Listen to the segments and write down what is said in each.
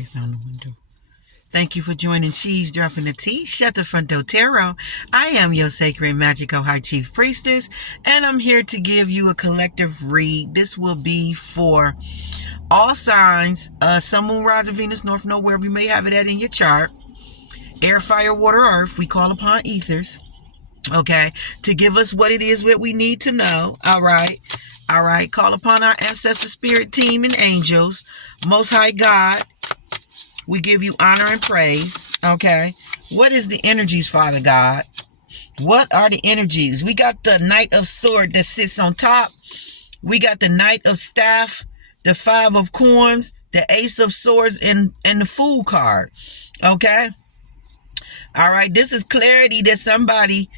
eyes down the window. Thank you for joining She's Dropping the Tea, Shut the Front Door Tarot. I am your sacred magical high chief priestess, and I'm here to give you a collective read. This will be for all signs, Sun, Moon, Rising, Venus, North Node, wherever you may have it at in your chart. Air, fire, water, earth. We call upon ethers, okay, to give us what it is that we need to know. All right. Call upon our ancestor spirit team and angels. Most High God, we give you honor and praise. Okay. What is the energies, Father God? What are the energies? We got the Knight of Sword that sits on top. We got the Knight of Staff, the Five of Coins, the Ace of Swords, and the Fool card. Okay. All right. This is clarity that somebody,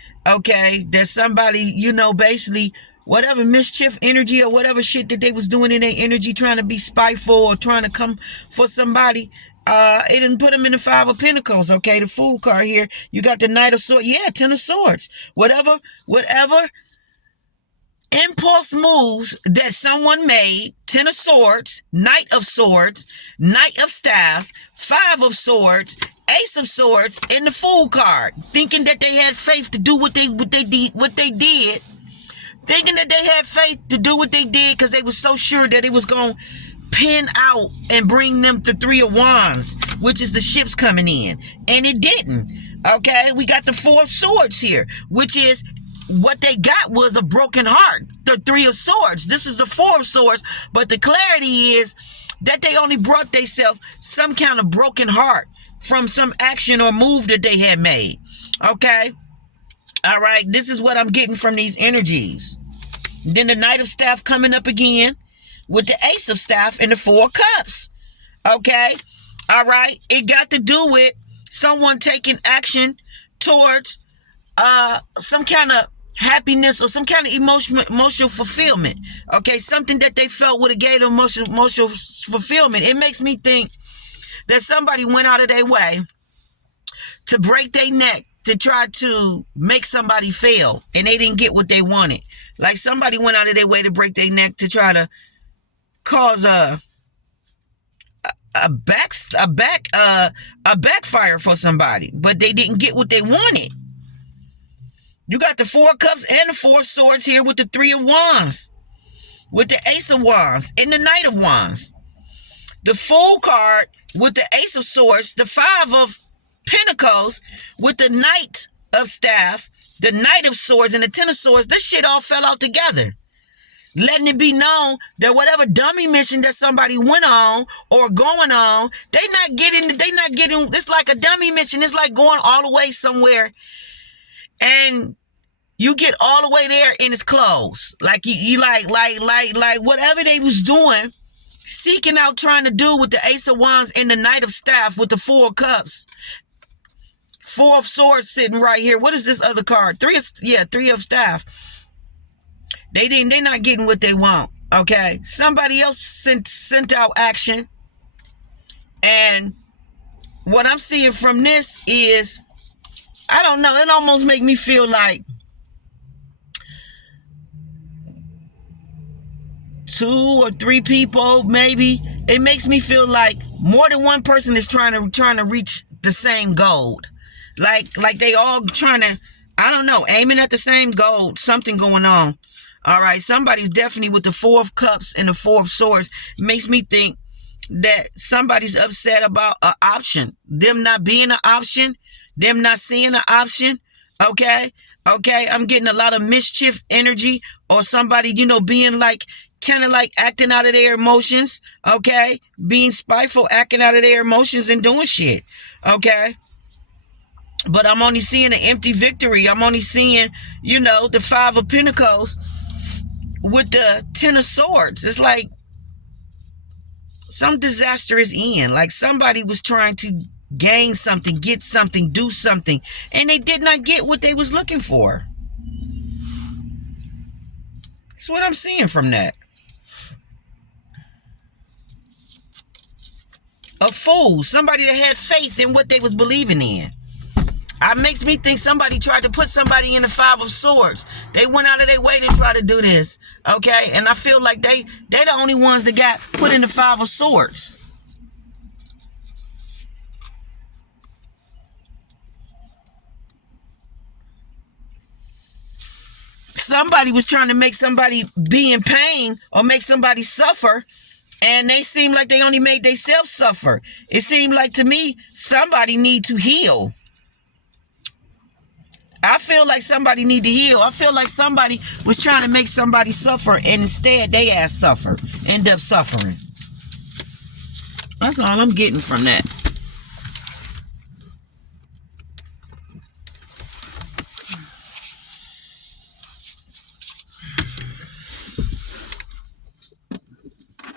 basically whatever mischief energy or whatever shit that they was doing in their energy, trying to be spiteful or trying to come for somebody, it didn't put them in the Five of Pentacles. Okay, the Fool card here. You got the Knight of Swords. Yeah, Ten of Swords. Whatever impulse moves that someone made, Ten of Swords, Knight of Swords, Knight of Staffs, Five of Swords, Ace of Swords, and the Fool card, thinking that they had faith to do what they did. Thinking that they had faith to do what they did because they were so sure that it was going to pin out and bring them to Three of Wands, which is the ships coming in. And it didn't. Okay, we got the Four of Swords here, which is what they got was a broken heart. The Three of Swords. This is the Four of Swords, but the clarity is that they only brought themselves some kind of broken heart from some action or move that they had made. Okay? All right, this is what I'm getting from these energies. Then the Knight of Staff coming up again with the Ace of Staff and the Four of Cups. Okay? All right, it got to do with someone taking action towards some kind of happiness or some kind of emotional fulfillment. Okay, something that they felt would have gave them emotional fulfillment. It makes me think that somebody went out of their way to break their neck to try to make somebody fail, and they didn't get what they wanted. Like somebody went out of their way to break their neck to try to cause a backfire for somebody, but they didn't get what they wanted. You got the Four of Cups and the Four of Swords here with the Three of Wands, with the Ace of Wands and the Knight of Wands. The Fool card with the Ace of Swords, the Five of Pentacles with the Knight of Staff, the Knight of Swords, and the Ten of Swords. This shit all fell out together. Letting it be known that whatever dummy mission that somebody went on or going on, they not getting, it's like a dummy mission. It's like going all the way somewhere and you get all the way there and it's closed. Like you like whatever they was doing, seeking out, trying to do with the Ace of Wands and the Knight of Staff with the Four of Cups. Four of Swords sitting right here. What is this other card? Three of Staff. They're not getting what they want. Okay. Somebody else sent out action. And what I'm seeing from this is, I don't know, it almost makes me feel like two or three people, maybe. It makes me feel like more than one person is trying to reach the same goal. Like they all trying to, I don't know, aiming at the same goal, something going on. All right, somebody's definitely with the Four of Cups and the Four of Swords. Makes me think that somebody's upset about an option. Them not being an option, them not seeing an option. Okay, I'm getting a lot of mischief energy, or somebody, being like, kind of like acting out of their emotions. Okay, being spiteful, acting out of their emotions and doing shit. Okay. But I'm only seeing an empty victory. I'm only seeing, the Five of Pentacles with the Ten of Swords. It's like some disaster is in. Like somebody was trying to gain something, get something, do something, and they did not get what they was looking for. That's what I'm seeing from that. A fool. Somebody that had faith in what they was believing in. It makes me think somebody tried to put somebody in the Five of Swords. They went out of their way to try to do this. Okay? And I feel like they're the only ones that got put in the Five of Swords. somebody was trying to make somebody be in pain or make somebody suffer, and they seem like they only made themselves suffer. It seemed like to me somebody need to heal. I feel like somebody need to heal. I feel like somebody was trying to make somebody suffer, and instead they ass suffer, end up suffering. That's all I'm getting from that.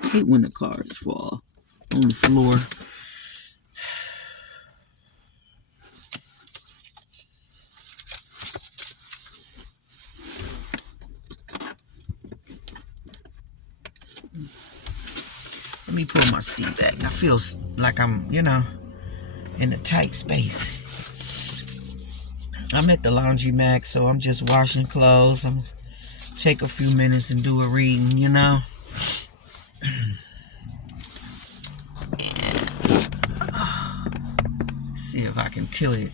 I hate when the cards fall on the floor. Let me pull my seat back. I feel like I'm, in a tight space. I'm at the laundromat, so I'm just washing clothes. I'm take a few minutes and do a reading, See if I can tilt it.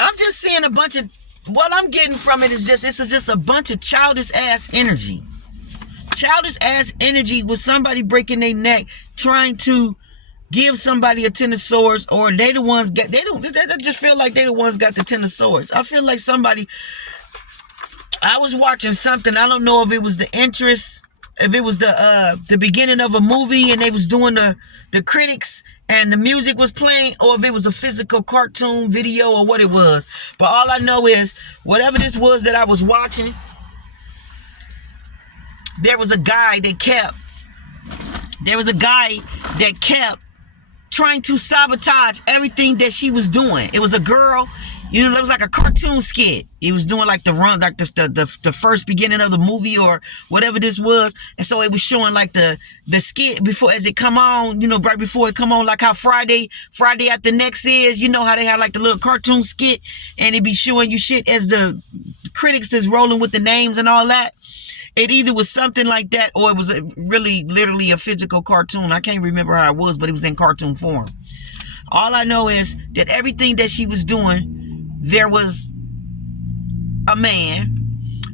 I'm just seeing a bunch of, what I'm getting from it is just a bunch of childish ass energy. Childish ass energy with somebody breaking their neck, trying to give somebody a 10 of swords, or they the ones got, they just feel like they the ones got the 10 of swords. I feel like somebody, I was watching something, I don't know if it was the interest, if it was the beginning of a movie and they was doing the critics and the music was playing, or if it was a physical cartoon video or what it was. But all I know is, whatever this was that I was watching, there was a guy that kept trying to sabotage everything that she was doing. It was a girl, it was like a cartoon skit. It was doing like the first beginning of the movie or whatever this was. And so it was showing like the skit before, as it come on, right before it come on, like how Friday After Next is, how they have like the little cartoon skit, and it be showing you shit as the critics is rolling with the names and all that. It either was something like that, or it was really literally a physical cartoon. I can't remember how it was, but it was in cartoon form. All I know is that everything that she was doing, there was a man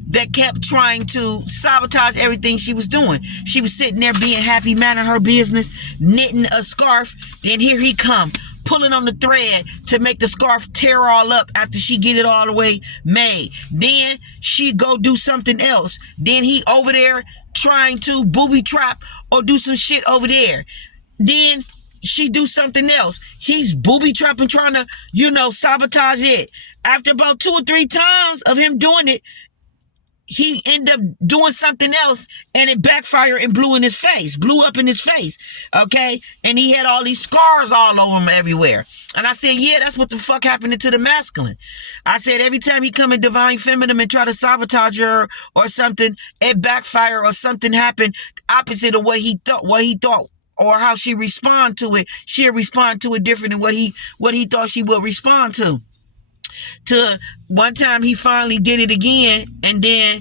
that kept trying to sabotage everything she was doing. She was sitting there being happy, minding her business, knitting a scarf. Then here he come, pulling on the thread to make the scarf tear all up after she get it all the way made. Then she go do something else. Then he over there trying to booby trap or do some shit over there. Then she do something else. He's booby trapping, trying to, sabotage it. After about 2 or 3 times of him doing it, he ended up doing something else, and it backfired and blew up in his face, okay? And he had all these scars all over him everywhere. And I said, yeah, that's what the fuck happened to the masculine. I said, every time he come in divine feminine and try to sabotage her or something, it backfired or something happened opposite of what he thought, or how she respond to it. She'll respond to it different than what he thought she would respond to. To one time he finally did it again, and then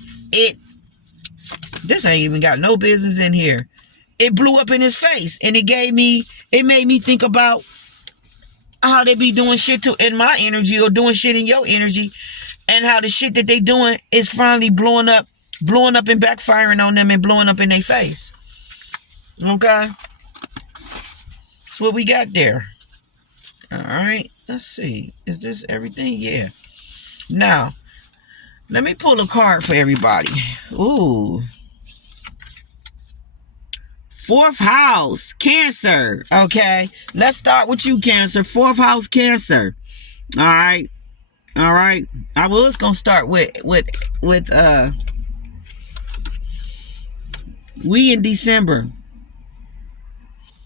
this ain't even got no business in here. It blew up in his face, and it made me think about how they be doing shit in my energy, or doing shit in your energy, and how the shit that they doing is finally blowing up and backfiring on them and blowing up in their face. Okay? That's what we got there. All right, let's see. Is this everything? Yeah. Now, let me pull a card for everybody. Ooh. 4th house, Cancer. Okay, let's start with you, Cancer. 4th house, Cancer. All right. I was gonna start with we in December.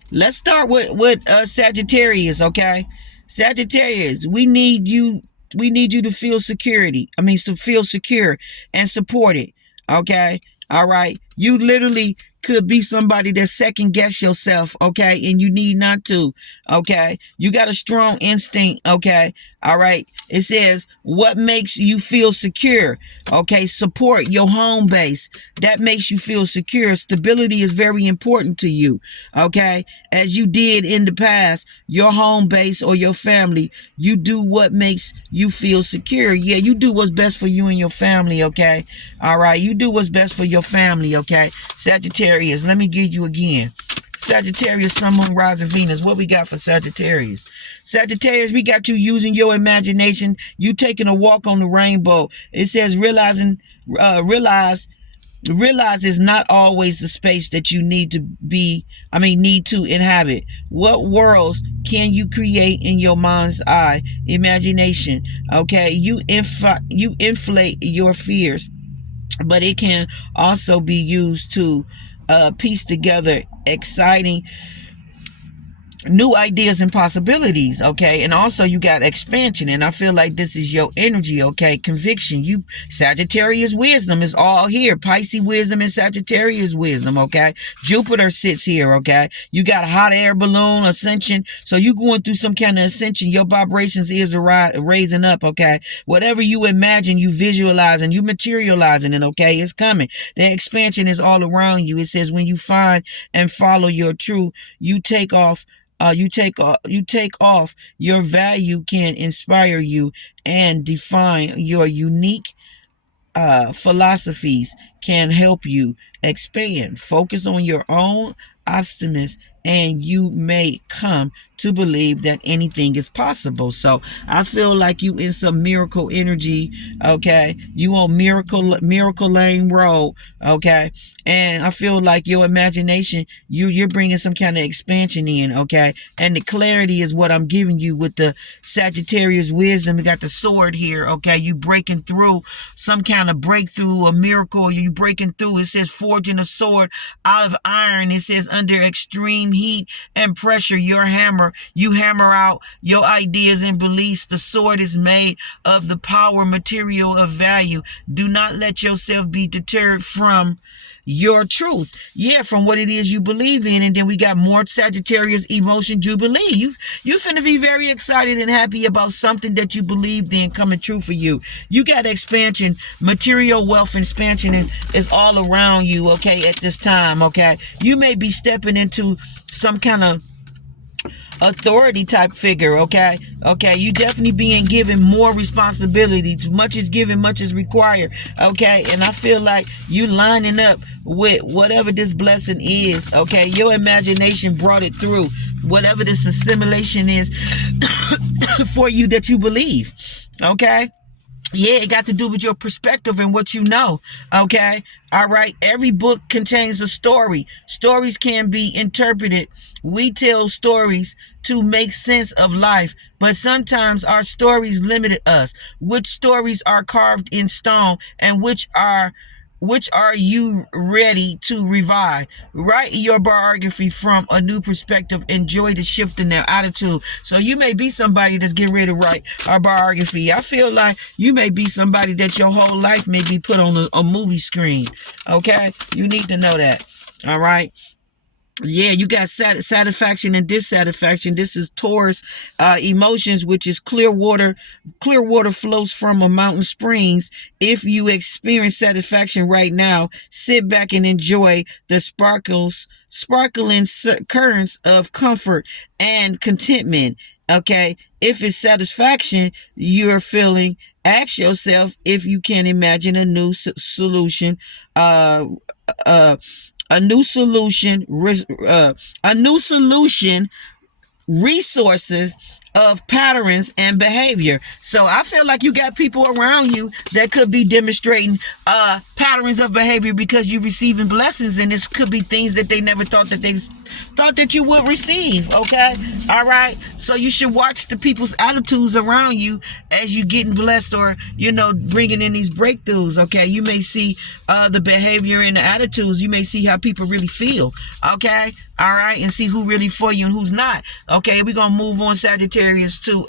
Let's start with Sagittarius, okay? Sagittarius, we need you to feel security. To feel secure and supported, okay? All right? You literally could be somebody that second guess yourself, okay, and you need not to, okay. You got a strong instinct, okay. All right. It says, what makes you feel secure? Okay, support your home base. That makes you feel secure. Stability is very important to you, okay. As you did in the past, your home base or your family, you do what makes you feel secure. Yeah, you do what's best for you and your family, okay. All right, you do what's best for your family, okay. Sagittarius, let me give you again. Sagittarius, Sun, Moon, Rising, Venus. What we got for Sagittarius? Sagittarius, we got you using your imagination. You taking a walk on the rainbow. It says realize is not always the space that you need to inhabit. What worlds can you create in your mind's eye? Imagination. Okay, you inflate your fears, but it can also be used to piece together exciting new ideas and possibilities, okay. And also you got expansion, and I feel like this is your energy, okay. Conviction. You Sagittarius wisdom is all here. Pisces wisdom and Sagittarius wisdom, okay. Jupiter sits here, okay. You got a hot air balloon ascension, so you going through some kind of ascension. Your vibrations is raising up, okay. Whatever you imagine, you visualizing, you materializing it, okay. It's coming. The expansion is all around you. It says when you find and follow your truth, you take off. You take off. Your value can inspire you and define your unique philosophies can help you expand. Focus on your own obstinacy, and you may come to believe that anything is possible. So I feel like you in some miracle energy, okay. You on miracle lane road, okay. And I feel like your imagination, you're bringing some kind of expansion in, okay. And the clarity is what I'm giving you with the Sagittarius wisdom. We got the sword here, okay. You breaking through some kind of breakthrough, a miracle. You breaking through. It says forging a sword out of iron. It says under extreme heat and pressure, you hammer out your ideas and beliefs. The sword is made of the power material of value. Do not let yourself be deterred from your truth. Yeah, from what it is you believe in. And then we got more Sagittarius emotion jubilee. You finna be very excited and happy about something that you believed in coming true for you. You got expansion, material wealth expansion, and is all around you, okay, at this time, okay. You may be stepping into some kind of authority type figure, okay. You definitely being given more responsibility. Much is given, much is required, okay. And I feel like you lining up with whatever this blessing is, okay. Your imagination brought it through, whatever this assimilation is for you that you believe, okay. Yeah, it got to do with your perspective and what you know, okay? All right, every book contains a story. Stories can be interpreted. We tell stories to make sense of life, but sometimes our stories limit us. Which stories are carved in stone, and which are you ready to revive? Write your biography from a new perspective. Enjoy the shift in their attitude. So you may be somebody that's getting ready to write a biography. I feel like you may be somebody that your whole life may be put on a movie screen. Okay? You need to know that. All right? Yeah, you got satisfaction and dissatisfaction. This is Taurus emotions, which is clear water. Clear water flows from a mountain springs. If you experience satisfaction right now, sit back and enjoy the sparkling currents of comfort and contentment. Okay, if it's satisfaction you're feeling, ask yourself if you can imagine a new solution. A new solution, resources of patterns and behavior. So I feel like you got people around you that could be demonstrating patterns of behavior because you're receiving blessings, and this could be things that they never thought that you would receive. Okay, all right. So you should watch the people's attitudes around you as you getting blessed, or bringing in these breakthroughs. Okay, you may see the behavior and the attitudes. You may see how people really feel. Okay, all right, and see who really for you and who's not. Okay, we're gonna move on, Sagittarius, to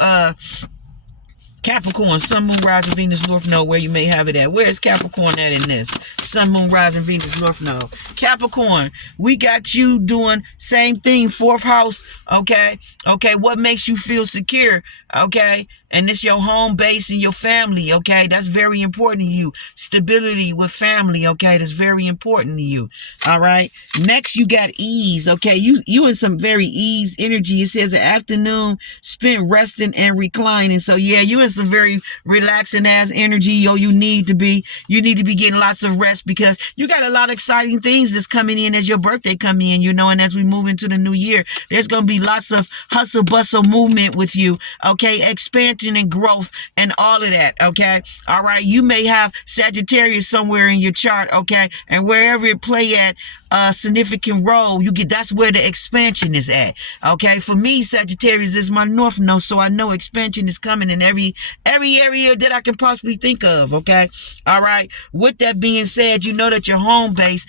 Capricorn, Sun, Moon, Rising, Venus, North Node, where you may have it at. Where is Capricorn at in this? Sun, Moon, Rising, Venus, North Node. Capricorn, we got you doing same thing, 4th house, okay? Okay, what makes you feel secure, okay? And this your home base and your family, okay? That's very important to you. Stability with family, okay? That's very important to you, all right? Next, you got ease, okay? You in some very ease energy. It says the afternoon spent resting and reclining. So, yeah, you in some very relaxing ass energy. You need to be getting lots of rest because you got a lot of exciting things that's coming in as your birthday come in, and as we move into the new year, there's going to be lots of hustle bustle movement with you, okay? Expansion and growth and all of that, okay? All right, you may have Sagittarius somewhere in your chart, okay? And wherever it play at a significant role, that's where the expansion is at, okay? For me, Sagittarius is my north node, so I know expansion is coming in every area that I can possibly think of, okay? All right, with that being said, you know that your home base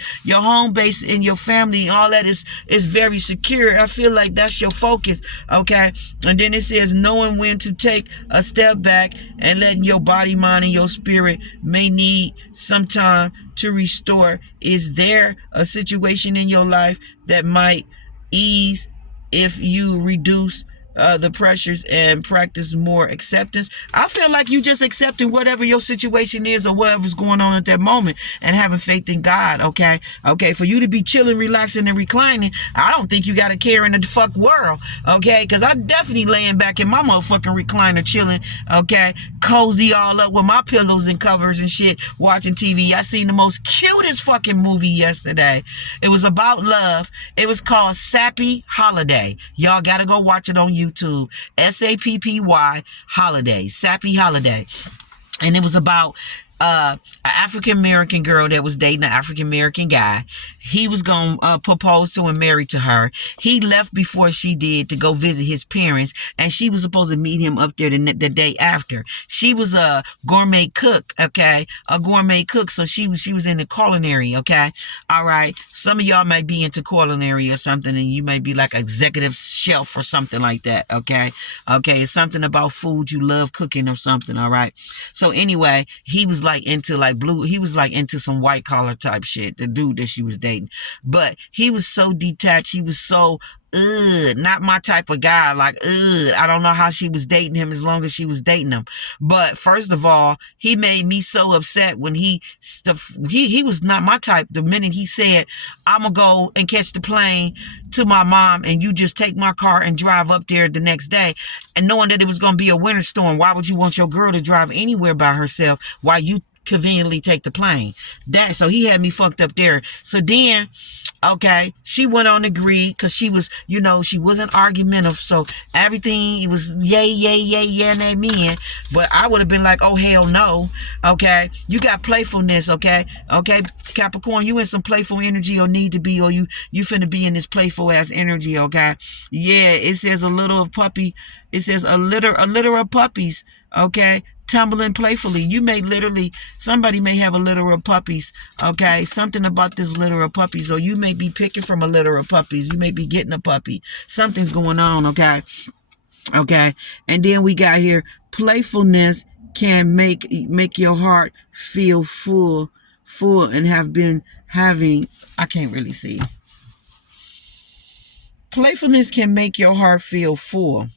and your family, all that is very secure. I feel like that's your focus, okay? And then it says knowing when to take a step back and letting your body, mind, and your spirit may need some time to restore. Is there a situation in your life that might ease if you reduce the pressures and practice more acceptance? I feel like you just accepting whatever your situation is or whatever's going on at that moment and having faith in God, okay? Okay, for you to be chilling, relaxing, and reclining, I don't think you got to care in the fuck world, okay? Because I'm definitely laying back in my motherfucking recliner chilling, okay? Cozy all up with my pillows and covers and shit, watching TV. I seen the most cutest fucking movie yesterday. It was about love. It was called Sappy Holiday. Y'all got to go watch it on YouTube. SAPPY Holiday, Sappy Holiday. And it was about an African-American girl that was dating an African-American guy. He was going to propose to and marry to her. He left before she did to go visit his parents, and she was supposed to meet him up there the day after. She was a gourmet cook, okay? A gourmet cook, so she was in the culinary, okay? All right. Some of y'all might be into culinary or something, and you might be like executive chef or something like that, okay? Okay, it's something about food you love cooking or something, all right? So anyway, he was into some white collar type shit, the dude that she was dating. But he was so detached, he was so not my type of guy. Like, I don't know how she was dating him as long as she was dating him. But first of all, he made me so upset when he was not my type. The minute he said, I'm gonna go and catch the plane to my mom and you just take my car and drive up there the next day, and knowing that it was gonna be a winter storm, why would you want your girl to drive anywhere by herself while you conveniently take the plane? So he had me fucked up there. So then, okay, she went on to agree because she was, she wasn't argumentative. So everything, it was yay, and amen. But I would have been like, oh, hell no. Okay, you got playfulness, okay? Okay, Capricorn, you in some playful energy or need to be, or you finna be in this playful ass energy, okay? Yeah, it says a litter of puppies, okay? Tumbling playfully. Somebody may have a litter of puppies, okay? Something about this litter of puppies, or you may be picking from a litter of puppies. You may be getting a puppy. Something's going on, okay? Okay, and then we got here, playfulness can make your heart feel full and have been having, I can't really see. Playfulness can make your heart feel full.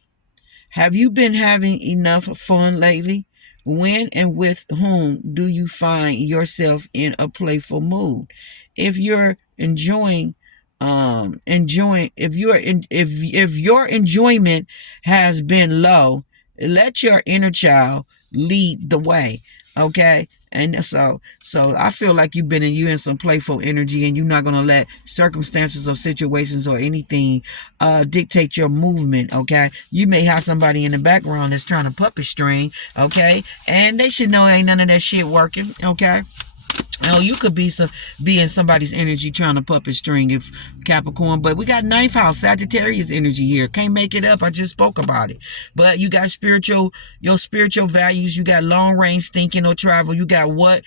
Have you been having enough fun lately? When and with whom do you find yourself in a playful mood? If you're enjoying if your enjoyment has been low, let your inner child lead the way, okay? And so I feel like you in some playful energy, and you're not going to let circumstances or situations or anything dictate your movement, okay? You may have somebody in the background that's trying to puppet string, okay? And they should know ain't none of that shit working, okay? You could be in somebody's energy trying to puppet string, if Capricorn. But we got 9th house Sagittarius energy here. Can't make it up. I just spoke about it. But you got your spiritual values. You got long range thinking or travel. You got what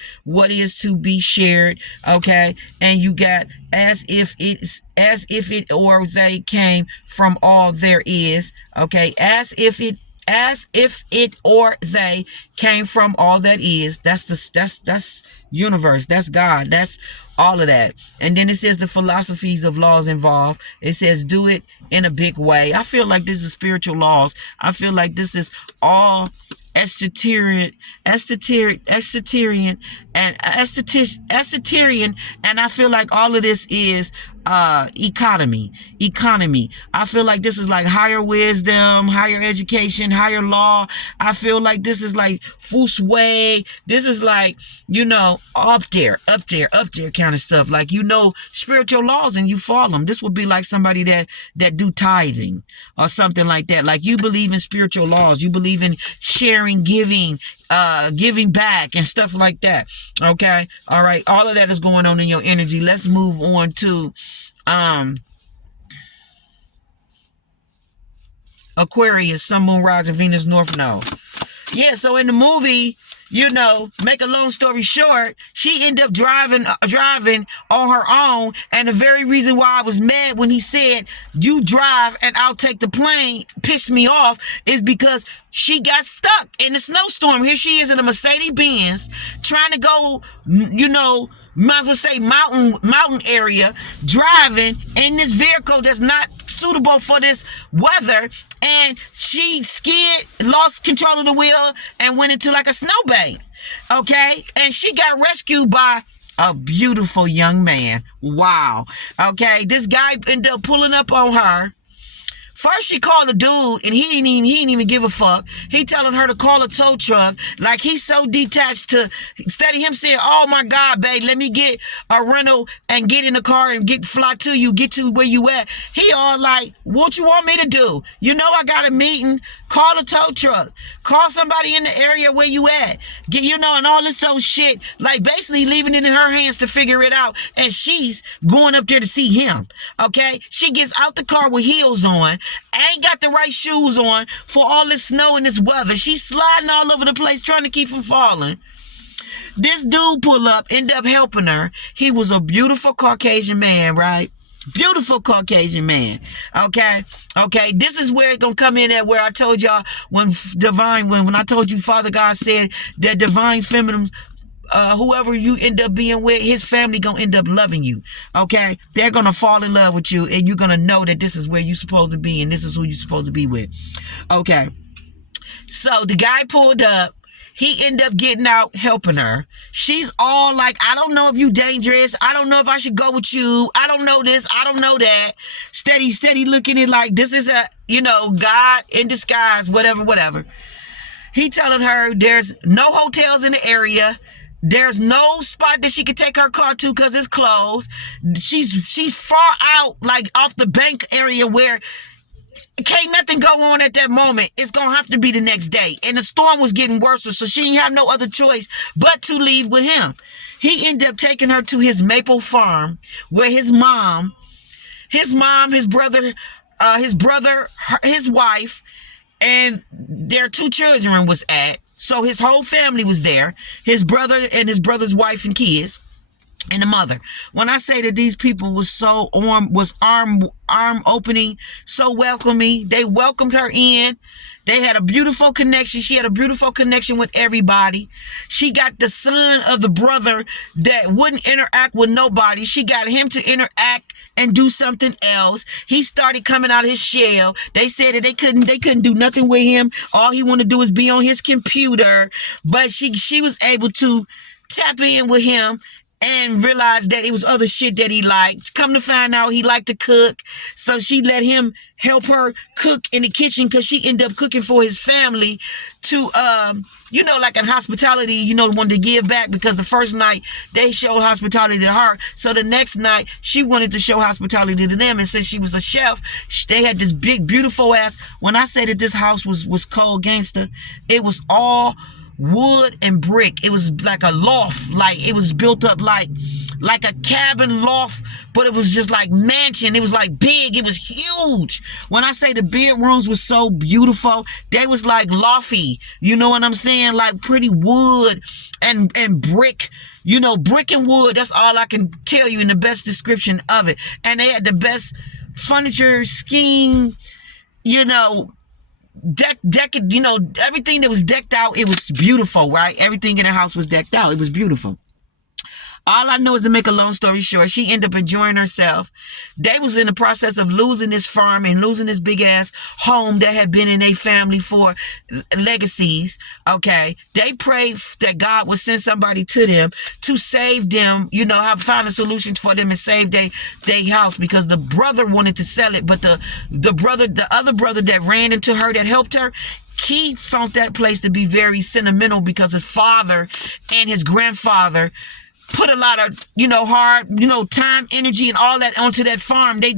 is to be shared. Okay. And you got as if it or they came from all there is. Okay. As if it as if it or they came from all that is. That's universe. That's God. That's all of that. And then it says the philosophies of laws involved. It says do it in a big way. I feel like this is spiritual laws. I feel like this is all esoteric, and esoterian, and I feel like all of this is economy. I feel like this is like higher wisdom, higher education, higher law. I feel like this is like feng shui. This is like, up there kind of stuff. Like, spiritual laws and you follow them. This would be like somebody that do tithing or something like that. Like, you believe in spiritual laws. You believe in sharing, giving back and stuff like that. Okay. All right. All of that is going on in your energy. Let's move on to Aquarius, Sun, Moon, Rising, Venus, North Node. Yeah, so in the movie, make a long story short, she ended up driving on her own. And the very reason why I was mad when he said, you drive and I'll take the plane, pissed me off, is because she got stuck in the snowstorm. Here she is in a Mercedes Benz trying to go, might as well say mountain area, driving in this vehicle that's not suitable for this weather, and she skid, lost control of the wheel, and went into like a snowbank. Okay, and she got rescued by a beautiful young man. Wow. Okay, this guy ended up pulling up on her. First, she called a dude, and he didn't even give a fuck. He telling her to call a tow truck. Like, he's so detached to, instead of him saying, oh my God, babe, let me get a rental and get in the car and fly to you, get to where you at. He all like, what you want me to do? I got a meeting. Call a tow truck. Call somebody in the area where you at. And all this old shit. Like, basically leaving it in her hands to figure it out. And she's going up there to see him. Okay? She gets out the car with heels on. Ain't got the right shoes on for all this snow and this weather. She's sliding all over the place trying to keep from falling. This dude pull up, end up helping her. He was a beautiful Caucasian man, right? Beautiful Caucasian man. Okay. This is where it's gonna come in at where I told y'all when I told you Father God said that divine feminine, whoever you end up being with, his family gonna end up loving you. Okay, they're gonna fall in love with you, and you're gonna know that this is where you're supposed to be, and this is who you're supposed to be with. Okay, so the guy pulled up. He ended up getting out, helping her. She's all like, I don't know if you dangerous. I don't know if I should go with you. I don't know this. I don't know that. Steady looking at like, this is a, God in disguise, whatever. He telling her there's no hotels in the area. There's no spot that she could take her car to because it's closed. She's far out, like off the bank area where can't nothing go on at that moment. It's gonna have to be the next day. And the storm was getting worse, so she didn't have no other choice but to leave with him. He ended up taking her to his maple farm where his mom, his brother, his wife, and their 2 children was at. So his whole family was there. His brother and his brother's wife and kids. And the mother. When I say that these people was so arm opening, so welcoming, they welcomed her in. They had a beautiful connection. She had a beautiful connection with everybody. She got the son of the brother that wouldn't interact with nobody. She got him to interact and do something else. He started coming out of his shell. They said that they couldn't do nothing with him. All he wanted to do was be on his computer. But she was able to tap in with him and realized that it was other shit that he liked. Come to find out, he liked to cook. So she let him help her cook in the kitchen because she ended up cooking for his family to, like in hospitality, wanted to give back because the first night they showed hospitality to her. So the next night she wanted to show hospitality to them. And since she was a chef, they had this big, beautiful ass. When I say that this house was cold gangster, it was all wood and brick. It was like a loft, like it was built up like a cabin loft, but it was just like mansion. It was like big. It was huge. When I say the bedrooms was so beautiful, they was like lofty. You know what I'm saying? Like pretty wood and brick. Brick and wood. That's all I can tell you in the best description of it. And they had the best furniture scheme. you know, everything that was decked out, it was beautiful, right? Everything in the house was decked out. It was beautiful. All I know is, to make a long story short, she ended up enjoying herself. They was in the process of losing this farm and losing this big ass home that had been in their family for legacies. Okay. They prayed that God would send somebody to them to save them, you know, have find a solution for them and save their house, because the brother wanted to sell it, but the other brother that ran into her, that helped her, he found that place to be very sentimental, because his father and his grandfather put a lot of, you know, hard, you know, time, energy, and all that onto that farm. They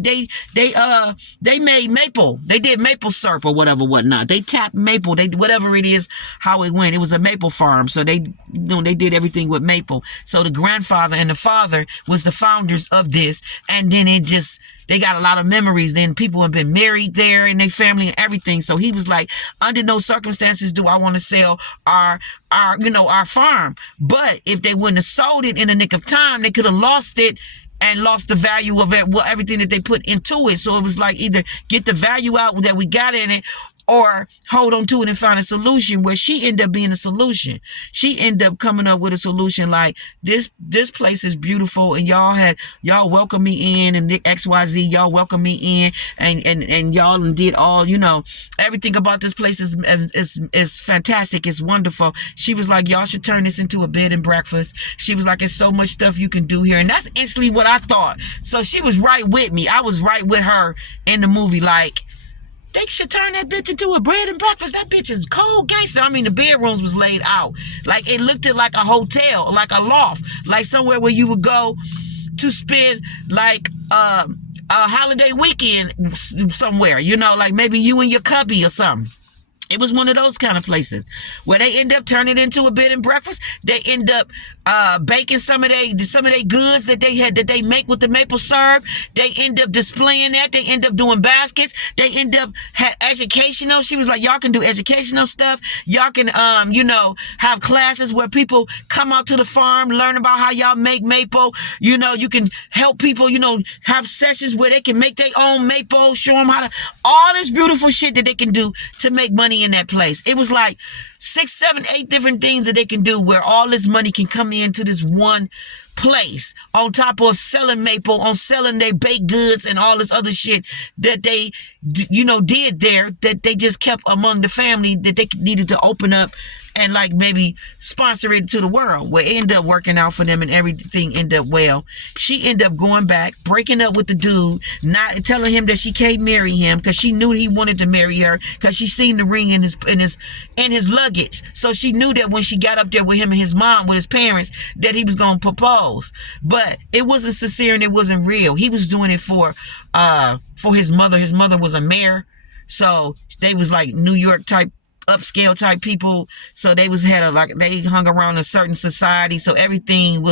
made maple. They did maple syrup or whatnot. They tapped maple. They, whatever it is, how it went. It was a maple farm. So they, you know, they did everything with maple. So the grandfather and the father was the founders of this. And then they got a lot of memories. Then people have been married there and their family and everything. So he was like, under no circumstances do I want to sell our farm. But if they wouldn't have sold it in the nick of time, they could have lost it and lost the value of it, well, everything that they put into it. So it was like, either get the value out that we got in it, or hold on to it and find a solution, where she ended up being a solution. She ended up coming up with a solution like, this place is beautiful, and y'all welcome me in, and the XYZ, y'all welcome me in, and y'all did all, you know, everything about this place is fantastic. It's wonderful. She was like, y'all should turn this into a bed and breakfast. She was like, there's so much stuff you can do here. And that's instantly what I thought. So she was right with me. I was right with her in the movie. Like, they should turn that bitch into a bread and breakfast. That bitch is cold gangster. I mean, the bedrooms was laid out. Like, it looked like a hotel, like a loft, like somewhere where you would go to spend like a holiday weekend somewhere, you know, like maybe you and your cubby or something. It was one of those kind of places where they end up turning it into a bed and breakfast. They end up baking some of their goods that they make with the maple syrup. They end up displaying that. They end up doing baskets. They end up had educational. She was like, y'all can do educational stuff. Y'all can have classes where people come out to the farm, learn about how y'all make maple. You know, you can help people, you know, have sessions where they can make their own maple, show them how to, all this beautiful shit that they can do to make money in that place. It was like 6, 7, 8 different things that they can do where all this money can come into this one place, on top of selling maple, on selling their baked goods and all this other shit that they, you know, did there, that they just kept among the family, that they needed to open up and like maybe sponsor it to the world, where it ended up working out for them and everything ended up well. She ended up going back, breaking up with the dude, not telling him that she can't marry him, because she knew he wanted to marry her, because she seen the ring in his luggage. So she knew that when she got up there with him and his mom, with his parents, that he was gonna propose. But it wasn't sincere and it wasn't real. He was doing it for his mother. His mother was a mayor, so they was like New York type, upscale type people. So they hung around a certain society, so everything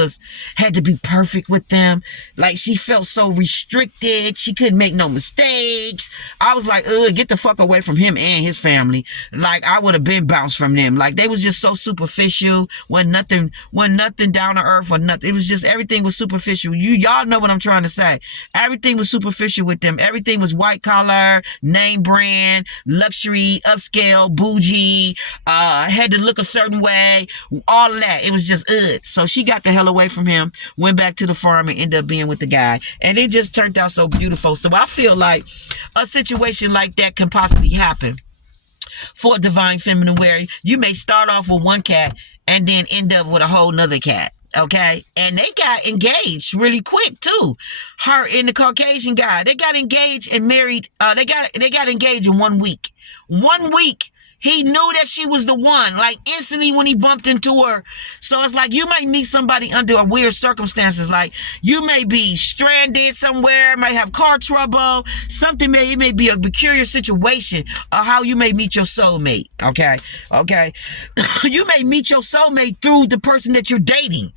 had to be perfect with them. Like, she felt so restricted, she couldn't make no mistakes. I was like, get the fuck away from him and his family. Like, I would have been bounced from them. Like, they was just so superficial, wasn't nothing down to earth or nothing. It was just, everything was superficial. Y'all know what I'm trying to say. Everything was superficial with them. Everything was white collar, name brand, luxury, upscale, bougie, had to look a certain way, all of that. It was just so she got the hell away from him, went back to the farm, and ended up being with the guy, and it just turned out so beautiful. So I feel like a situation like that can possibly happen for Divine Feminine, where you may start off with one cat and then end up with a whole nother cat. Okay, and they got engaged really quick too. Her and the Caucasian guy, they got engaged and married. They got engaged in 1 week. 1 week. He knew that she was the one, like instantly when he bumped into her. So it's like, you might meet somebody under weird circumstances. Like, you may be stranded somewhere, might have car trouble, it may be a peculiar situation, or how you may meet your soulmate. Okay. You may meet your soulmate through the person that you're dating.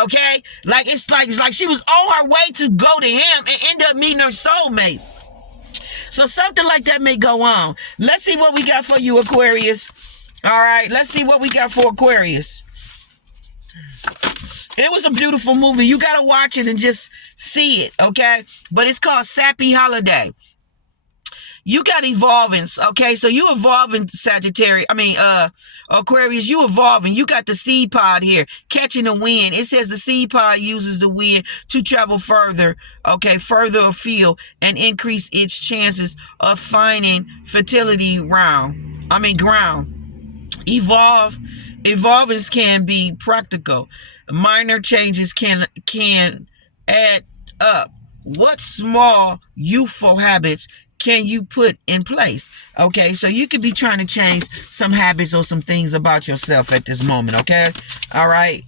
Okay, like it's like she was on her way to go to him and end up meeting her soulmate. So something like that may go on. Let's see what we got for you, Aquarius. All right, let's see what we got for Aquarius. It was a beautiful movie. You got to watch it and just see it, okay? But it's called Sappy Holiday. You got evolving, okay? So you evolving, Sagittarius. Aquarius, you evolving. You got the seed pod here, catching the wind. It says the seed pod uses the wind to travel further, okay, further afield and increase its chances of finding fertility ground. Evolvings can be practical. Minor changes can add up. What small youthful habits can you put in place? Okay, so you could be trying to change some habits or some things about yourself at this moment. Okay, all right.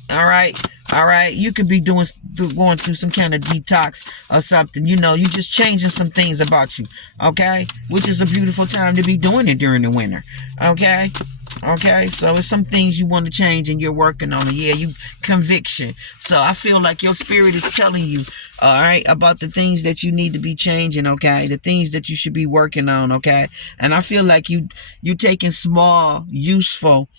You could be going through some kind of detox or something. You just changing some things about you. Okay, which is a beautiful time to be doing it during the winter. Okay, so it's some things you want to change and you're working on it. Yeah, you conviction. So I feel like your spirit is telling you, all right, about the things that you need to be changing, okay? The things that you should be working on, okay? And I feel like you taking small, useful,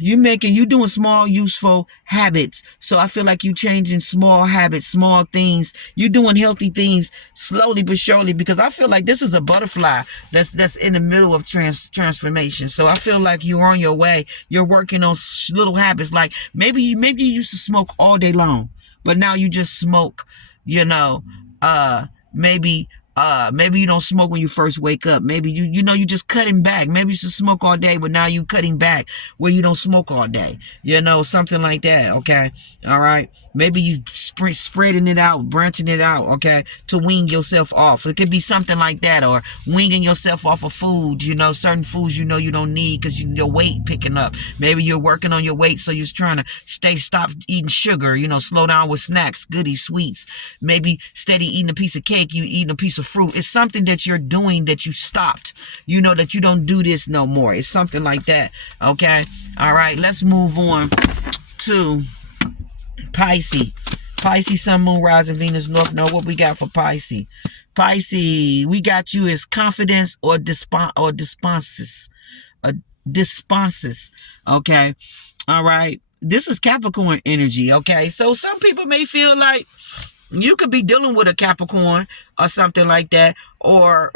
you doing small useful habits. So I feel like you changing small habits, small things. You doing healthy things slowly but surely, because I feel like this is a butterfly that's in the middle of transformation. So I feel like you're on your way. You're working on little habits. Like maybe you used to smoke all day long, but now you just smoke, maybe you don't smoke when you first wake up. Maybe you just cutting back. Maybe you used to smoke all day, but now you cutting back where you don't smoke all day. Something like that. Okay, all right. Maybe you spreading it out, branching it out. Okay, to wean yourself off. It could be something like that, or weaning yourself off of food. Certain foods you don't need because your weight picking up. Maybe you're working on your weight, so you're trying to stop eating sugar. Slow down with snacks, goodies, sweets. Maybe steady eating a piece of cake, you eating a piece of fruit. It's something that you're doing that you stopped. That you don't do this no more. It's something like that. Okay. All right. Let's move on to Pisces. Pisces, Sun, Moon, Rising, Venus, North Node. What we got for Pisces? Pisces, we got you as confidence or desponses. Desponses. Okay. All right. This is Capricorn energy. Okay. So some people may feel like you could be dealing with a Capricorn or something like that, or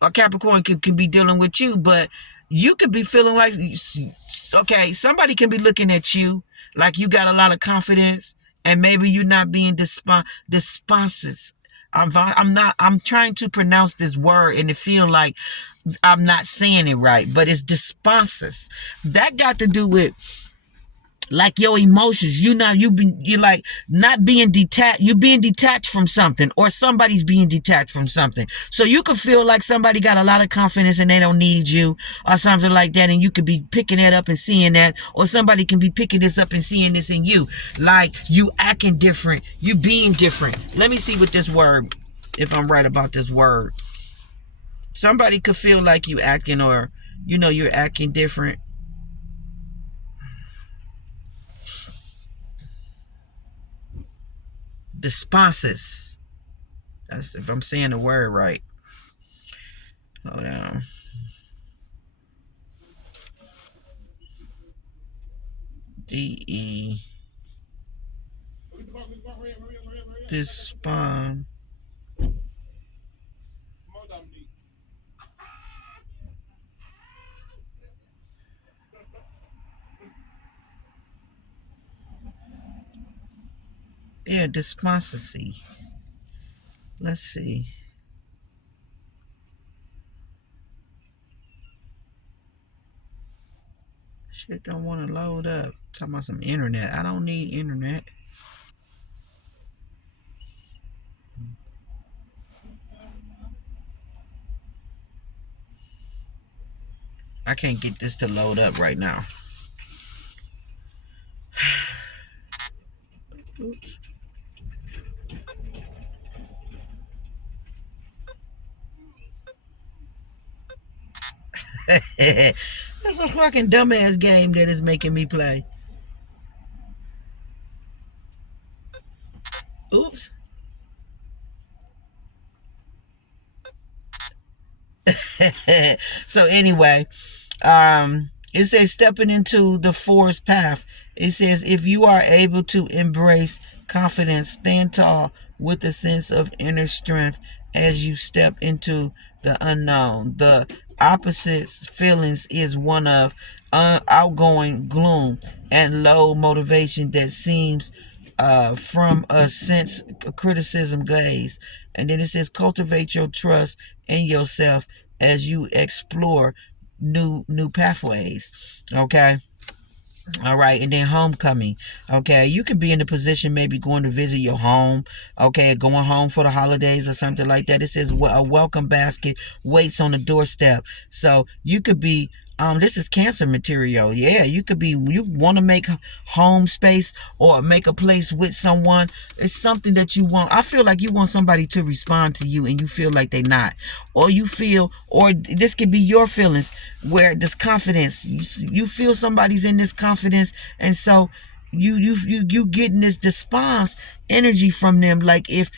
a Capricorn can be dealing with you, but you could be feeling like, okay, somebody can be looking at you like you got a lot of confidence, and maybe you're not being desponses. I'm trying to pronounce this word, and it feel like I'm not saying it right, but it's desponses. That got to do with like your emotions. You're like not being detached. You're being detached from something, or somebody's being detached from something. So you could feel like somebody got a lot of confidence and they don't need you, or something like that, and you could be picking that up and seeing that, or somebody can be picking this up and seeing this in you, like you acting different, you being different. Let me see what this word, if I'm right about this word. Somebody could feel like you acting, or you're acting different. Desponses. That's if I'm saying the word right. Hold on. DE. Despond. Yeah, despondency. Let's see. Shit don't want to load up. Talking about some internet. I don't need internet. I can't get this to load up right now. Oops. That's a fucking dumbass game that is making me play. Oops. So anyway, it says stepping into the forest path. It says if you are able to embrace confidence, stand tall with a sense of inner strength, as you step into the unknown. The opposite feelings is one of outgoing gloom and low motivation that seems from a sense criticism gaze. And then it says cultivate your trust in yourself as you explore new pathways. Okay. All right, and then homecoming. Okay, you could be in a position maybe going to visit your home. Okay, going home for the holidays or something like that. It says a welcome basket waits on the doorstep. So you could be. This is Cancer material. Yeah, you could be. You want to make home space or make a place with someone. It's something that you want. I feel like you want somebody to respond to you, and you feel like they're not, or you feel, or this could be your feelings where this confidence. You feel somebody's in this confidence, and so you getting this response energy from them. Like if